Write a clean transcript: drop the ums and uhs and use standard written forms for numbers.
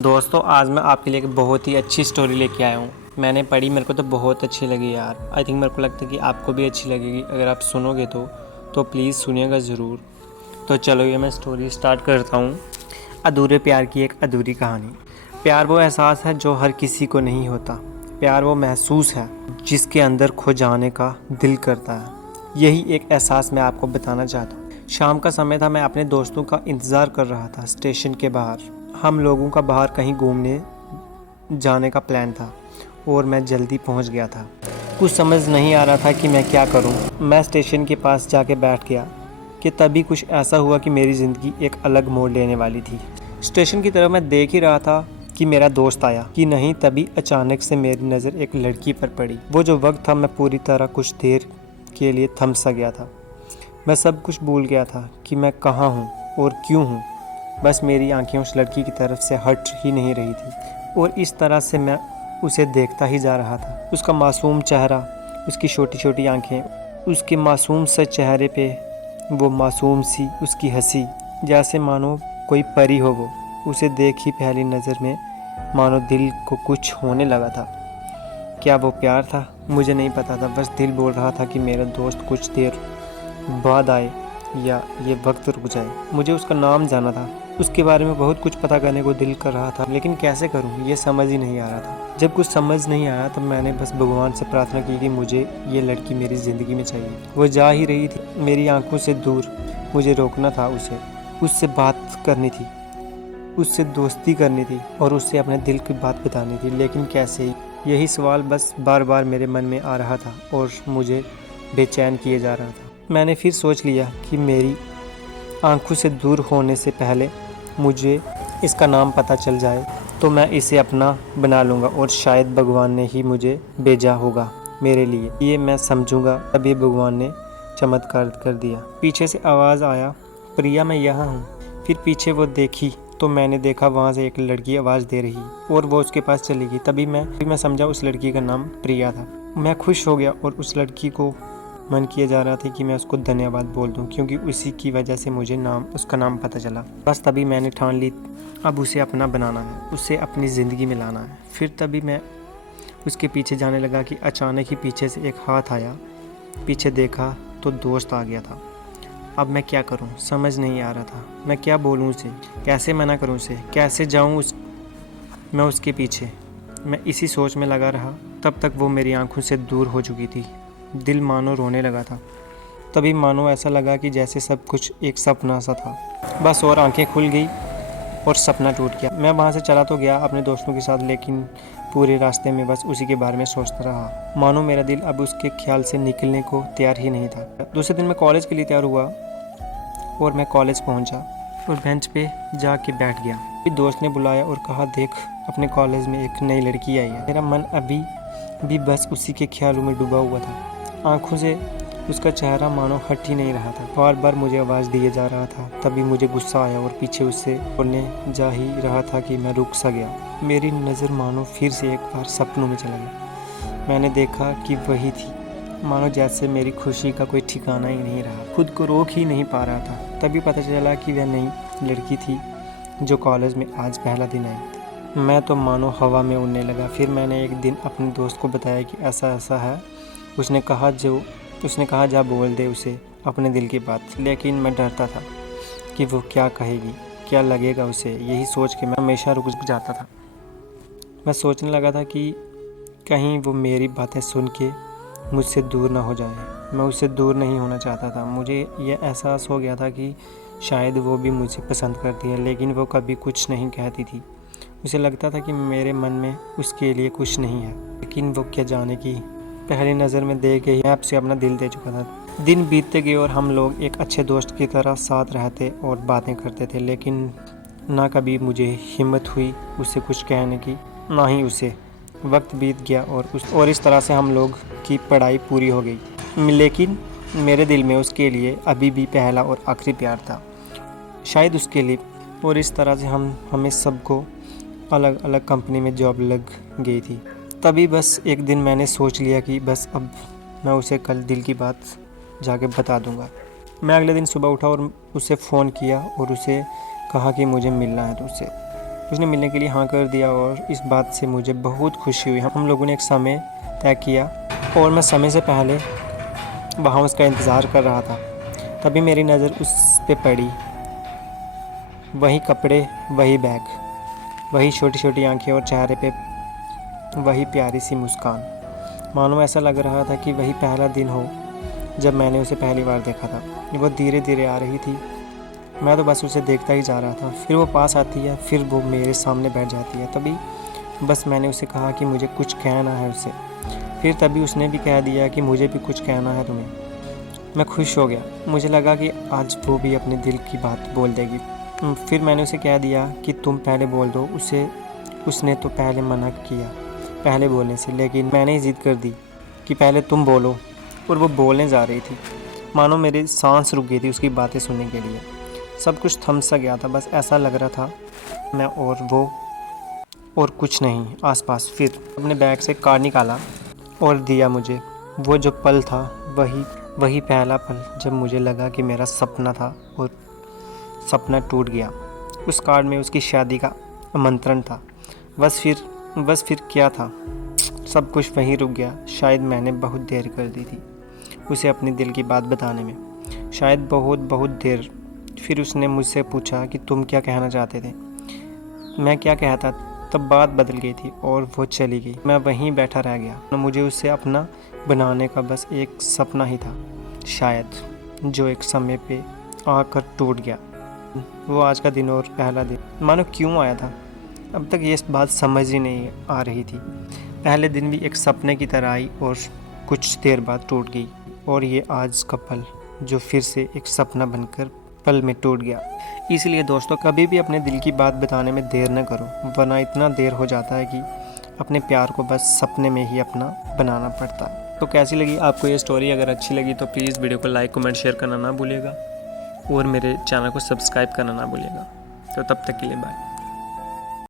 दोस्तों आज मैं आपके लिए एक बहुत ही अच्छी स्टोरी लेके आया हूँ। मैंने पढ़ी, मेरे को तो बहुत अच्छी लगी यार। आई थिंक मेरे को लगता है कि आपको भी अच्छी लगेगी। अगर आप सुनोगे तो प्लीज़ सुनिएगा ज़रूर। तो चलो ये मैं स्टोरी स्टार्ट करता हूँ। अधूरे प्यार की एक अधूरी कहानी। प्यार वो एहसास है जो हर किसी को नहीं होता। प्यार वो महसूस है जिसके अंदर खो जाने का दिल करता है। यही एक एहसास मैं आपको बताना चाहता हूँ। शाम का समय था, मैं अपने दोस्तों का इंतज़ार कर रहा था स्टेशन के बाहर। हम लोगों का बाहर कहीं घूमने जाने का प्लान था और मैं जल्दी पहुंच गया था। कुछ समझ नहीं आ रहा था कि मैं क्या करूं। मैं स्टेशन के पास जाके बैठ गया कि तभी कुछ ऐसा हुआ कि मेरी ज़िंदगी एक अलग मोड़ लेने वाली थी। स्टेशन की तरफ मैं देख ही रहा था कि मेरा दोस्त आया कि नहीं, तभी अचानक से मेरी नज़र एक लड़की पर पड़ी। वो जो वक्त था, मैं पूरी तरह कुछ देर के लिए थम सा गया था। मैं सब कुछ भूल गया था कि मैं कहाँ हूँ और क्यों हूँ। बस मेरी आंखें उस लड़की की तरफ से हट ही नहीं रही थी और इस तरह से मैं उसे देखता ही जा रहा था। उसका मासूम चेहरा, उसकी छोटी छोटी आंखें, उसके मासूम से चेहरे पे वो मासूम सी उसकी हंसी, जैसे मानो कोई परी हो वो। उसे देख ही पहली नज़र में मानो दिल को कुछ होने लगा था। क्या वो प्यार था? मुझे नहीं पता था। बस दिल बोल रहा था कि मेरा दोस्त कुछ देर बाद आए या ये वक्त रुक जाए। मुझे उसका नाम जाना था, उसके बारे में बहुत कुछ पता करने को दिल कर रहा था, लेकिन कैसे करूं ये समझ ही नहीं आ रहा था। जब कुछ समझ नहीं आया तब मैंने बस भगवान से प्रार्थना की कि मुझे ये लड़की मेरी ज़िंदगी में चाहिए। वो जा ही रही थी मेरी आंखों से दूर। मुझे रोकना था उसे, उससे बात करनी थी, उससे दोस्ती करनी थी और उससे अपने दिल की बात बतानी थी, लेकिन कैसे? यही सवाल बस बार बार मेरे मन में आ रहा था और मुझे बेचैन किए जा रहा था। मैंने फिर सोच लिया कि मेरी आंखों से दूर होने से पहले मुझे इसका नाम पता चल जाए तो मैं इसे अपना बना लूँगा और शायद भगवान ने ही मुझे भेजा होगा मेरे लिए। ये मैं समझूंगा तभी भगवान ने चमत्कार कर दिया। पीछे से आवाज़ आया, प्रिया मैं यहाँ हूँ। फिर पीछे वो देखी तो मैंने देखा वहाँ से एक लड़की आवाज़ दे रही और वो उसके पास चली गई। तभी मैं समझा उस लड़की का नाम प्रिया था। मैं खुश हो गया और उस लड़की को मन किया जा रहा था कि मैं उसको धन्यवाद बोल दूं, क्योंकि उसी की वजह से मुझे उसका नाम पता चला। बस तभी मैंने ठान ली, अब उसे अपना बनाना है, उसे अपनी ज़िंदगी में लाना है। फिर तभी मैं उसके पीछे जाने लगा कि अचानक ही पीछे से एक हाथ आया। पीछे देखा तो दोस्त आ गया था। अब मैं क्या करूं समझ नहीं आ रहा था। मैं क्या बोलूं उसे, कैसे मना करूं उसे, कैसे जाऊं मैं उसके पीछे। मैं इसी सोच में लगा रहा। तब तक वो मेरी आंखों से दूर हो चुकी थी। दिल मानो रोने लगा था। तभी मानो ऐसा लगा कि जैसे सब कुछ एक सपना सा था, बस और आंखें खुल गई और सपना टूट गया। मैं वहाँ से चला तो गया अपने दोस्तों के साथ, लेकिन पूरे रास्ते में बस उसी के बारे में सोचता रहा। मानो मेरा दिल अब उसके ख्याल से निकलने को तैयार ही नहीं था। दूसरे दिन मैं कॉलेज के लिए तैयार हुआ और मैं कॉलेज पहुँचा और बेंच पे जाके बैठ गया। फिर दोस्त ने बुलाया और कहा, देख अपने कॉलेज में एक नई लड़की आई है। मेरा मन अभी भी बस उसी के ख्यालों में डूबा हुआ था। आंखों से उसका चेहरा मानो हट ही नहीं रहा था। बार बार मुझे आवाज़ दिए जा रहा था। तभी मुझे गुस्सा आया और पीछे उससे बोलने जा ही रहा था कि मैं रुक सा गया। मेरी नज़र मानो फिर से एक बार सपनों में चला गया। मैंने देखा कि वही थी, मानो जैसे मेरी खुशी का कोई ठिकाना ही नहीं रहा। खुद को रोक ही नहीं पा रहा था। तभी पता चला कि वह नई लड़की थी जो कॉलेज में आज पहला दिन आई। मैं तो मानो हवा में उड़ने लगा। फिर मैंने एक दिन अपने दोस्त को बताया कि ऐसा ऐसा है। उसने कहा जा बोल दे उसे अपने दिल की बात। लेकिन मैं डरता था कि वो क्या कहेगी, क्या लगेगा उसे। यही सोच के मैं हमेशा रुक जाता था। मैं सोचने लगा था कि कहीं वो मेरी बातें सुन के मुझसे दूर ना हो जाए। मैं उससे दूर नहीं होना चाहता था। मुझे यह एहसास हो गया था कि शायद वो भी मुझे पसंद करती है, लेकिन वो कभी कुछ नहीं कहती थी। उसे लगता था कि मेरे मन में उसके लिए कुछ नहीं है, लेकिन वो क्या जाने की पहली नज़र में देख के मैं आपसे अपना दिल दे चुका था। दिन बीतते गए और हम लोग एक अच्छे दोस्त की तरह साथ रहते और बातें करते थे, लेकिन ना कभी मुझे हिम्मत हुई उससे कुछ कहने की, ना ही उसे। वक्त बीत गया और इस तरह से हम लोग की पढ़ाई पूरी हो गई। लेकिन मेरे दिल में उसके लिए अभी भी पहला और आखिरी प्यार था, शायद उसके लिए। और इस तरह से हमें सबको अलग अलग कंपनी में जॉब लग गई थी। तभी बस एक दिन मैंने सोच लिया कि बस अब मैं उसे कल दिल की बात जाके बता दूंगा। मैं अगले दिन सुबह उठा और उसे फ़ोन किया और उसे कहा कि मुझे मिलना है तुझसे। उसने मिलने के लिए हाँ कर दिया और इस बात से मुझे बहुत खुशी हुई। हम लोगों ने एक समय तय किया और मैं समय से पहले वहाँ उसका इंतज़ार कर रहा था। तभी मेरी नज़र उस पे पड़ी। वही कपड़े, वही बैग, वही छोटी छोटी आंखें और चेहरे पे वही प्यारी सी मुस्कान। मानो ऐसा लग रहा था कि वही पहला दिन हो जब मैंने उसे पहली बार देखा था। वो धीरे धीरे आ रही थी, मैं तो बस उसे देखता ही जा रहा था। फिर वो पास आती है, फिर वो मेरे सामने बैठ जाती है। तभी बस मैंने उसे कहा कि मुझे कुछ कहना है उससे। फिर तभी उसने भी कह दिया कि मुझे भी कुछ कहना है तुम्हें। मैं खुश हो गया, मुझे लगा कि आज वो भी अपने दिल की बात बोल देगी। फिर मैंने उसे कह दिया कि तुम पहले बोल दो। उसने तो पहले मना किया पहले बोलने से, लेकिन मैंने ही ज़िद कर दी कि पहले तुम बोलो। और वो बोलने जा रही थी। मानो मेरी सांस रुक गई थी उसकी बातें सुनने के लिए। सब कुछ थम सा गया था, बस ऐसा लग रहा था मैं और वो और कुछ नहीं आसपास। फिर अपने बैग से कार्ड निकाला और दिया मुझे। वो जो पल था वही पहला पल जब मुझे लगा कि मेरा सपना था और सपना टूट गया। उस कार्ड में उसकी शादी का आमंत्रण था। बस फिर क्या था, सब कुछ वहीं रुक गया। शायद मैंने बहुत देर कर दी थी उसे अपनी दिल की बात बताने में, शायद बहुत देर। फिर उसने मुझसे पूछा कि तुम क्या कहना चाहते थे। मैं क्या कहता, तब बात बदल गई थी और वो चली गई। मैं वहीं बैठा रह गया। मुझे उसे अपना बनाने का बस एक सपना ही था शायद, जो एक समय पे आकर टूट गया। वो आज का दिन और पहला दिन मानो क्यों आया था, अब तक ये बात समझ ही नहीं आ रही थी। पहले दिन भी एक सपने की तरह आई और कुछ देर बाद टूट गई। और ये आज का पल जो फिर से एक सपना बनकर पल में टूट गया। इसलिए दोस्तों, कभी भी अपने दिल की बात बताने में देर न करो, वरना इतना देर हो जाता है कि अपने प्यार को बस सपने में ही अपना बनाना पड़ता है। तो कैसी लगी आपको ये स्टोरी? अगर अच्छी लगी तो प्लीज़ वीडियो को लाइक, कमेंट, शेयर करना ना भूलिएगा और मेरे चैनल को सब्सक्राइब करना ना भूलिएगा। तो तब तक के लिए बाय।